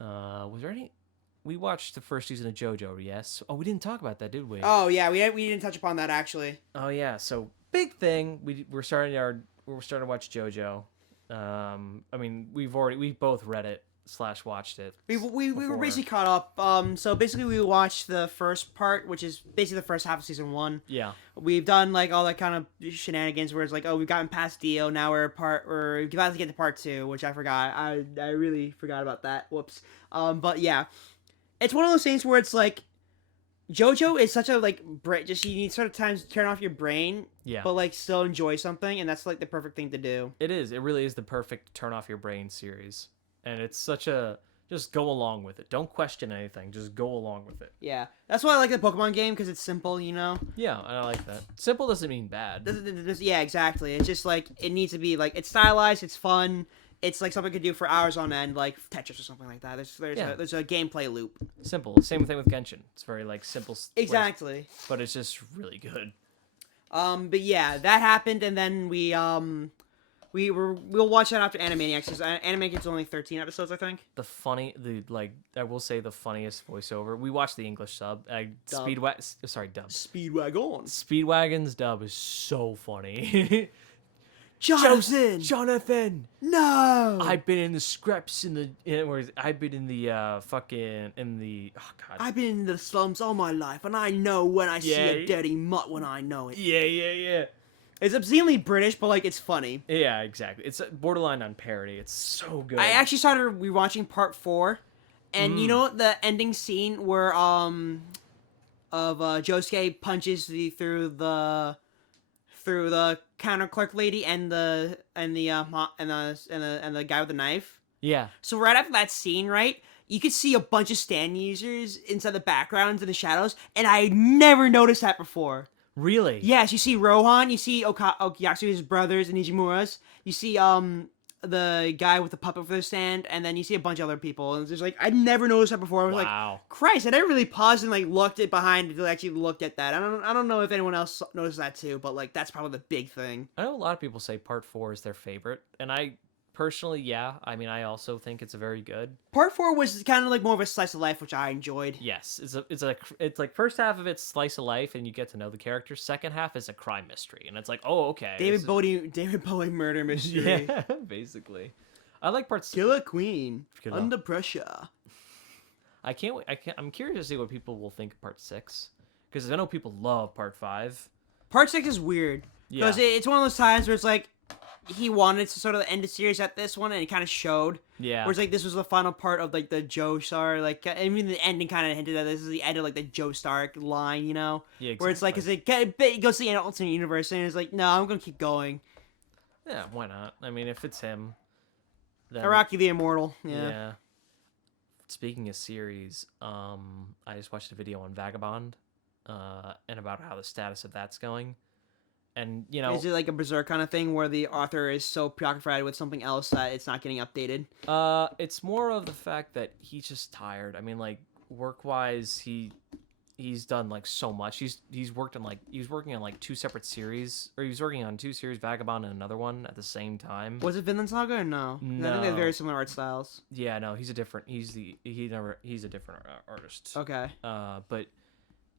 Was there any? We watched the first season of JoJo, yes. Oh, we didn't talk about that, did we? Oh yeah, we didn't touch upon that actually. Oh yeah, so big thing. We're starting to watch JoJo. I mean, we've both read it / watched it. We were basically caught up. So basically we watched the first part, which is basically the first half of season 1. Yeah. We've done like all that kind of shenanigans where it's like, oh, we've gotten past Dio, now we're about to get to part 2, which I forgot. I really forgot about that. Whoops. But yeah. It's one of those things where it's like JoJo is such a like just you need sort of times to turn off your brain, Yeah, but like still enjoy something, and that's like the perfect thing to do. it is. It really is the perfect turn off your brain series, and it's such a just go along with it. Don't question anything. Just go along with it. Yeah, that's why I like the Pokemon game because it's simple. You know. Yeah, I like that. Simple doesn't mean bad. Yeah, exactly. It's just like it needs to be like it's stylized, it's fun. It's like something you could do for hours on end, like Tetris or something like that. Yeah. There's a gameplay loop. Simple. Same thing with Genshin. It's very like simple. Exactly. But it's just really good. But yeah, that happened, and then we'll watch that after Animaniacs. Because Animaniacs is only 13 episodes, I think. I will say the funniest voiceover. We watched the English sub. Dub. Dub. Speedwagon. Speedwagon's dub is so funny. Jonathan. No. I've been in the scraps I've been in the fucking in the oh god. I've been in the slums all my life, and I know when I see a dirty mutt when I know it. Yeah. It's obscenely British, but like it's funny. Yeah, exactly. It's borderline on parody. It's so good. I actually started rewatching part 4, and you know the ending scene where Josuke punches through the counter clerk lady and the guy with the knife. Yeah. So right after that scene, right, you could see a bunch of stand users inside the backgrounds and the shadows, and I never noticed that before. Really? Yes, you see Rohan, you see Okuyasu's brothers and Nijimura's, you see the guy with the puppet for the stand, and then you see a bunch of other people. And it's just like I never noticed that before. I was like, Christ, I never really paused and like looked it behind to actually looked at that. I don't know if anyone else noticed that too, but like that's probably the big thing. I know a lot of people say part 4 is their favorite, and I personally, yeah. I mean, I also think it's a very good. Part 4 was kind of like more of a slice of life, which I enjoyed. Yes, it's like first half of it's slice of life, and you get to know the characters. Second half is a crime mystery, and it's like, oh, okay. David Bowie murder mystery. Yeah, basically. I like parts. Killer Queen under pressure. I can't wait. I'm curious to see what people will think of part 6, because I know people love part 5. Part 6 is weird because it's one of those times where it's like. He wanted to sort of end the series at this one, and it kind of showed. Yeah. Whereas, like, this was the final part of, like, the Joestar, like, I mean, the ending kind of hinted that this is the end of, like, the Joestar line, you know? Yeah, exactly. Where it's like, it goes to the alternate universe, and it's like, no, I'm gonna keep going. Yeah, why not? I mean, if it's him, then... Araki the Immortal, yeah. Speaking of series, I just watched a video on Vagabond, and about how the status of that's going. And, you know... Is it like a Berserk kind of thing where the author is so preoccupied with something else that it's not getting updated? It's more of the fact that he's just tired. I mean, like, work-wise, he's done, like, so much. He's working on, like, 2 separate series, or he was working on 2 series, Vagabond and another one at the same time. Was it Vinland Saga or no? No. I think they have very similar art styles. Yeah, no, he's a different artist. Okay. But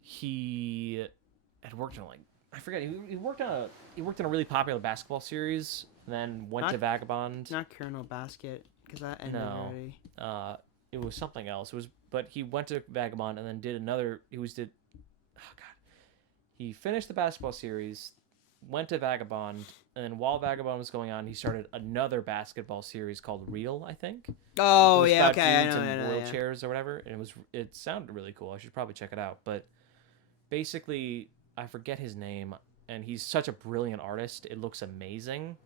he had worked on, like, I forget. He worked on a really popular basketball series, and then went to Vagabond. Not Colonel Basket, because that ended already. It was something else. But he went to Vagabond and then did another. Oh god, he finished the basketball series, went to Vagabond, and then while Vagabond was going on, he started another basketball series called Real, I think. Oh yeah, okay, I know. Wheelchairs or whatever, and it sounded really cool. I should probably check it out. But basically, I forget his name, and he's such a brilliant artist. It looks amazing.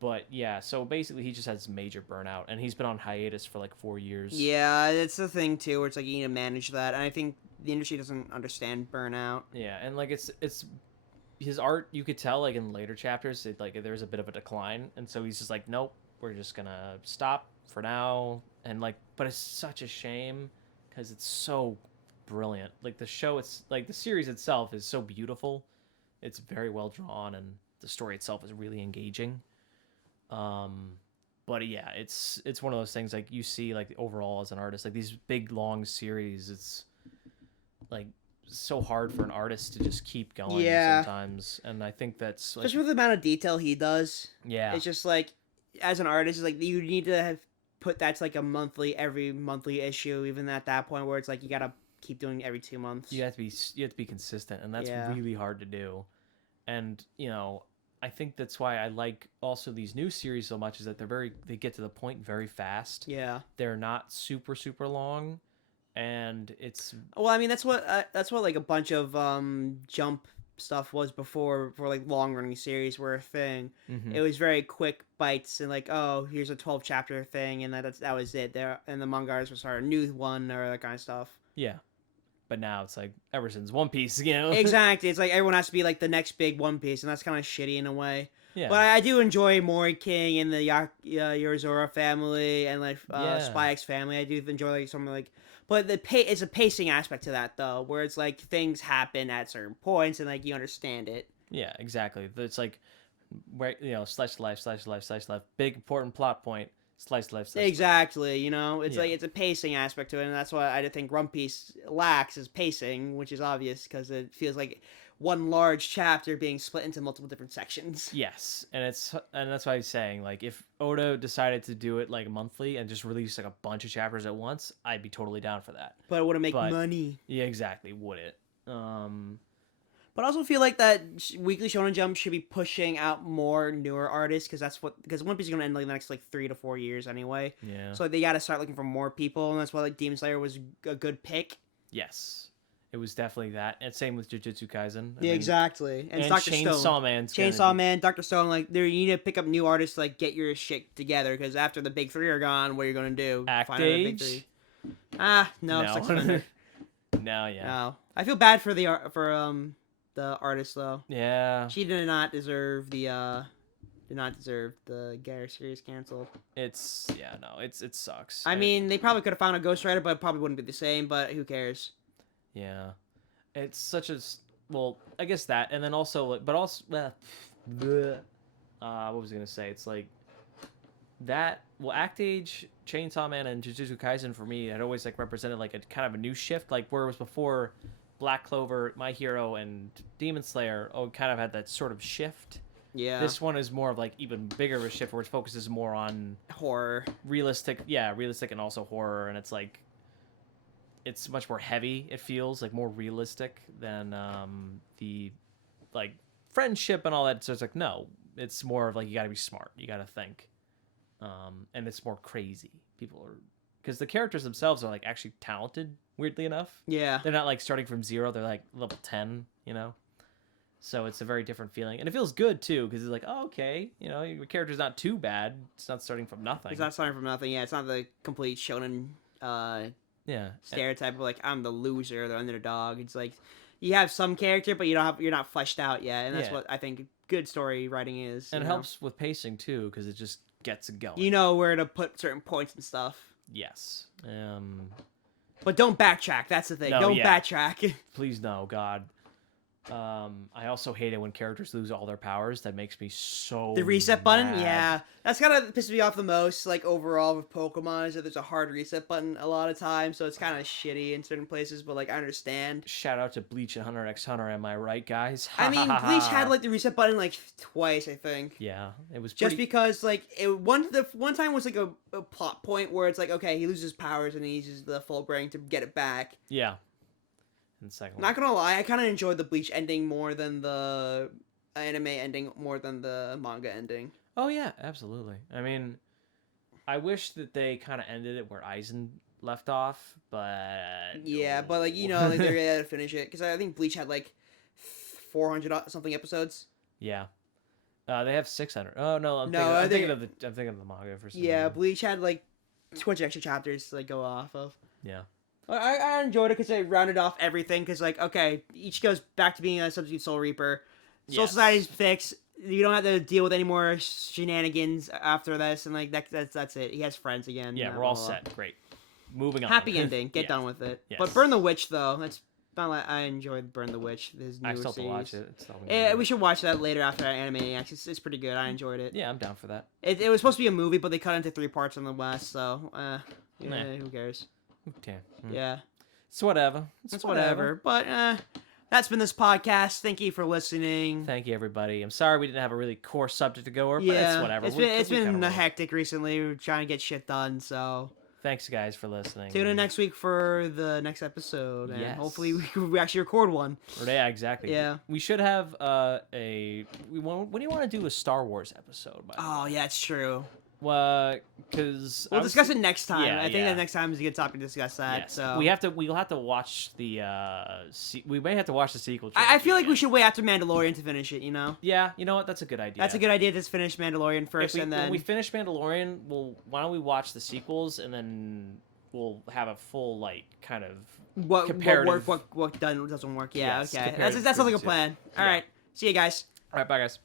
But yeah, so basically he just has major burnout, and he's been on hiatus for like 4 years. Yeah, it's the thing too, where it's like you need to manage that, and I think the industry doesn't understand burnout. Yeah, and like it's his art, you could tell like in later chapters, there's a bit of a decline, and so he's just like, nope, we're just gonna stop for now, and like, but it's such a shame because it's so brilliant. Like the show, it's like the series itself is so beautiful. It's very well drawn, and the story itself is really engaging. But yeah, it's one of those things like you see like overall as an artist, like these big long series, it's like so hard for an artist to just keep going sometimes, and I think that's like, especially with the amount of detail he does. Yeah, it's just like as an artist, like you need to put that's like every monthly issue, even at that point where it's like you gotta keep doing it every 2 months. You have to be consistent, and that's really hard to do. And you know, I think that's why I like also these new series so much, is that they get to the point very fast. Yeah, they're not super long, and it's Well, I mean that's what like a bunch of Jump stuff was before like long running series were a thing. mhm, It was very quick bites and like, oh, here's a 12 chapter thing, and that was it. There and the manga artists would start a new one or that kind of stuff. yeah. But now it's like ever since One Piece, you know. Exactly. It's like everyone has to be like the next big One Piece, and that's kind of shitty in a way. But Yeah, I do enjoy Mori King and the Yorizora family and like yeah, Spy X family. I do enjoy like some like, but it's a pacing aspect to that though, where it's like things happen at certain points and like you understand it. yeah. Exactly. It's like where slice of life, slice of life, slice of life. Big important plot point. Slice of life, slice of life. Exactly. You know, it's Yeah. like it's a pacing aspect to it, and that's what I think One Piece lacks is pacing, which is obvious because it feels like one large chapter being split into multiple different sections. Yes, and that's why I'm saying like if Oda decided to do it like monthly and just release like a bunch of chapters at once, I'd be totally down for that. But it wouldn't make But money. yeah, exactly, would it? But I also feel like that Weekly Shonen Jump should be pushing out more newer artists because One Piece is gonna end like the next like 3 to 4 years anyway. Yeah. So they got to start looking for more people, and that's why like Demon Slayer was a good pick. Yes, it was definitely that, and same with Jujutsu Kaisen. Yeah, exactly. And Dr. Chainsaw Stone, Man's Chainsaw Man, Dr. Stone, like you need to pick up new artists to like get your shit together because after the big three are gone, what are you gonna do? Act Find another big Age? three. Ah, no, No. Sex Offender. No, yeah, No, I feel bad for the artist though. yeah. She did not deserve the Getter series canceled. It's no, it sucks. I mean, they probably could have found a ghostwriter, but it probably wouldn't be the same. But who cares? Yeah, it's such a well, I guess that, and then also, but also, bleh. What was I gonna say? It's like that. Well, Act Age, Chainsaw Man, and Jujutsu Kaisen for me had always like represented like a kind of a new shift, like where it was before Black Clover, My Hero, and Demon Slayer. Oh, kind of had that sort of shift. Yeah, This one is more of like even bigger of a shift where it focuses more on horror. realistic, realistic and also horror, and it's like it's much more heavy. It feels like more realistic than the like friendship and all that. So it's like no, it's more of like you got to be smart, you got to think, and it's more crazy. People are because the characters themselves are like actually talented. Weirdly enough, Yeah, they're not like starting from 0. They're like level 10. So it's a very different feeling, and it feels good too because it's like, oh, okay, your character's not too bad. It's not starting from nothing. it's not starting from nothing. Yeah, it's not the complete shonen Yeah, stereotype of like I'm the loser, the underdog. It's like you have some character, but you're not fleshed out yet, and that's Yeah. what I think good story writing is. and it you know? helps with pacing too because it just gets it going. You know where to put certain points and stuff. Yes. But don't backtrack. That's the thing. No, Don't yeah. backtrack. Please no, God. I also hate it when characters lose all their powers. That makes me so The reset button, mad. yeah, that's kind of pisses me off the most. Like overall with Pokemon, is that there's a hard reset button a lot of times, so it's kind of shitty in certain places. But like I understand. Shout out to Bleach and Hunter x Hunter. Am I right, guys? I mean, Bleach had like the reset button like twice, I think. Yeah, it was Just pretty... because like the one time was like a plot point where it's like okay he loses powers and he uses the full brain to get it back. Yeah. And the second one. Not gonna lie, I kind of enjoyed the Bleach ending more than the anime ending more than the manga ending. Oh yeah, absolutely. I mean, I wish that they kind of ended it where Aizen left off, but Yeah, no. but like like they really had to finish it because I think Bleach had like 400 something episodes. Yeah. They have 600. Oh no, I'm thinking of the manga for some Yeah, reason. Bleach had like 20 extra chapters to like go off of. Yeah. I enjoyed it because they rounded off everything. Because like, okay, each goes back to being a substitute Soul Reaper. Soul Yes. Society's fixed. You don't have to deal with any more shenanigans after this, and like that's it. He has friends again. Yeah, blah, we're all blah, blah. set. Great. Moving on. Happy ending. Get Yeah. done with it. Yes. But Burn the Witch though, that's not like I enjoyed Burn the Witch. His newer I still have to series. watch it. It's still We should watch that later after anime. Actually, it's pretty good. I enjoyed it. Yeah, I'm down for that. It was supposed to be a movie, but they cut it into 3 parts on the West, so Nah. who cares? Okay. Yeah. It's whatever. It's whatever. But that's been this podcast. Thank you for listening. Thank you, everybody. I'm sorry we didn't have a really core subject to go over, but Yeah, it's whatever. It's We been kinda roll. hectic recently. We're trying to get shit done. So Thanks, guys, for listening. tune in next week for the next episode, and Yes. hopefully we actually record one. Yeah, exactly. Yeah. We should have when do you want to do a Star Wars episode? By the way? Oh yeah, it's true. Because We'll discuss it next time. yeah, I think yeah. that next time is a good topic to discuss that. Yes. So We'll have to watch the. We may have to watch the sequel. I feel like we trilogy should wait after Mandalorian to finish it. You know. again. Yeah, you know what? That's a good idea. That's a good idea to finish Mandalorian first, and then when we finish Mandalorian, why don't we watch the sequels and then we'll have a full like kind of what comparative. work, what doesn't work. Yeah, Yes, okay. comparative That sounds like a between the two. plan. All Yeah. right. See you guys. All right, bye guys.